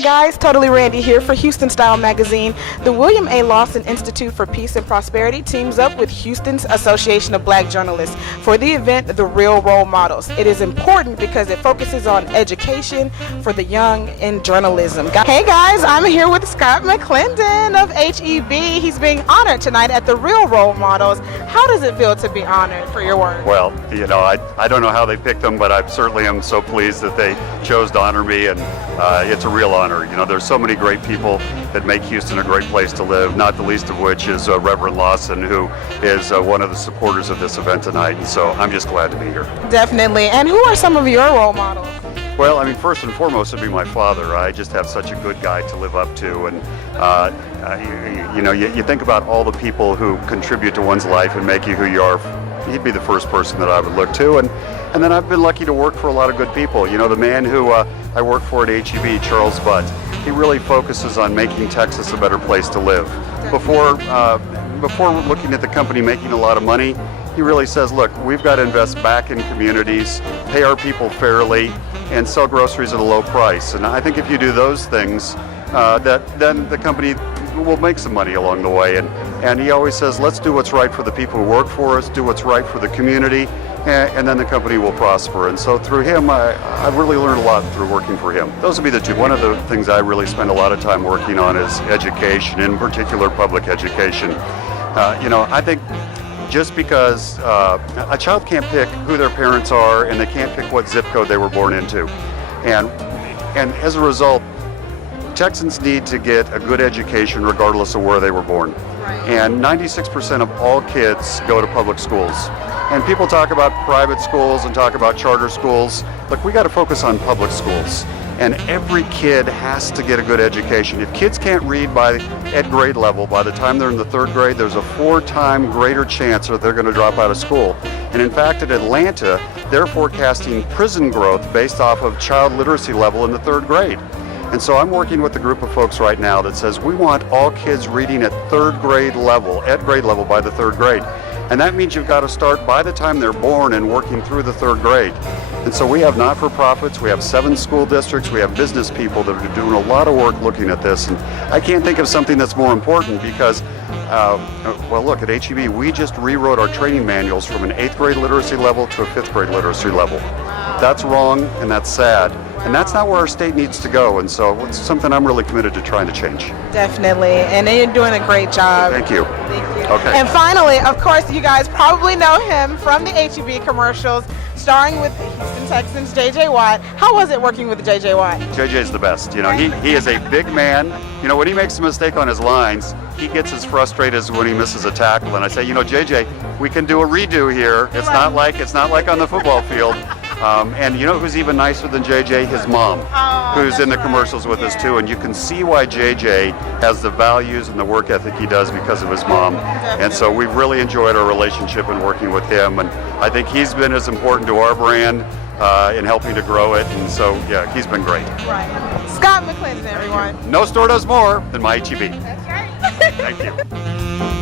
Hey guys, Totally Randy here for Houston Style Magazine. The William A. Lawson Institute for Peace and Prosperity teams up with Houston's Association of Black Journalists for the event, The Real Role Models. It is important because it focuses on education for the young in journalism. Hey guys, I'm here with Scott McClelland of HEB. He's being honored tonight at The Real Role Models. How does it feel to be honored for your work? Well, you know, I don't know how they picked them, but I certainly am so pleased that they chose to honor me, and it's a real honor. You know, there's so many great people that make Houston a great place to live, not the least of which is Reverend Lawson, who is one of the supporters of this event tonight, and so I'm just glad to be here. Definitely. And who are some of your role models? Well, I mean, first and foremost would be my father. I just have such a good guy to live up to, and you think about all the people who contribute to one's life and make you who you are. He'd be the first person that I would look to, and then I've been lucky to work for a lot of good people. You know, the man who I work for at HEB, Charles Butt, he really focuses on making Texas a better place to live. Before looking at the company making a lot of money, he really says, look, we've got to invest back in communities, pay our people fairly, and sell groceries at a low price. And I think if you do those things, then the company will make some money along the way. And he always says, let's do what's right for the people who work for us, do what's right for the community, and then the company will prosper. And so through him, I've really learned a lot through working for him. Those would be the two. One of the things I really spend a lot of time working on is education, in particular public education. I think just because a child can't pick who their parents are, and they can't pick what zip code they were born into. And as a result, Texans need to get a good education regardless of where they were born. And 96% of all kids go to public schools. And people talk about private schools and talk about charter schools. Look, we got to focus on public schools. And every kid has to get a good education. If kids can't read at grade level, by the time they're in the third grade, there's a 4-time greater chance that they're going to drop out of school. And in fact, at Atlanta, they're forecasting prison growth based off of child literacy level in the third grade. And so I'm working with a group of folks right now that says we want all kids reading at grade level by the third grade. And that means you've got to start by the time they're born and working through the third grade. And so we have not-for-profits, we have 7 school districts, we have business people that are doing a lot of work looking at this. And I can't think of something that's more important because, look, at HEB, we just rewrote our training manuals from an 8th grade literacy level to a 5th grade literacy level. That's wrong and that's sad. And that's not where our state needs to go, and so it's something I'm really committed to trying to change. Definitely, and you're doing a great job. Thank you. Thank you. Okay. And finally, of course, you guys probably know him from the HEB commercials, starring with the Houston Texans, J.J. Watt. How was it working with J.J. Watt? J.J.'s the best. You know, he is a big man. You know, when he makes a mistake on his lines, he gets as frustrated as when he misses a tackle. And I say, you know, J.J., we can do a redo here. It's not like on the football field. And you know who's even nicer than JJ? His mom, who's in the commercials with us too. And you can see why JJ has the values and the work ethic he does because of his mom. And so we've really enjoyed our relationship and working with him. And I think he's been as important to our brand in helping to grow it. And so, yeah, he's been great. Right. Scott McClelland, everyone. No store does more than my HEB. That's right. Thank you.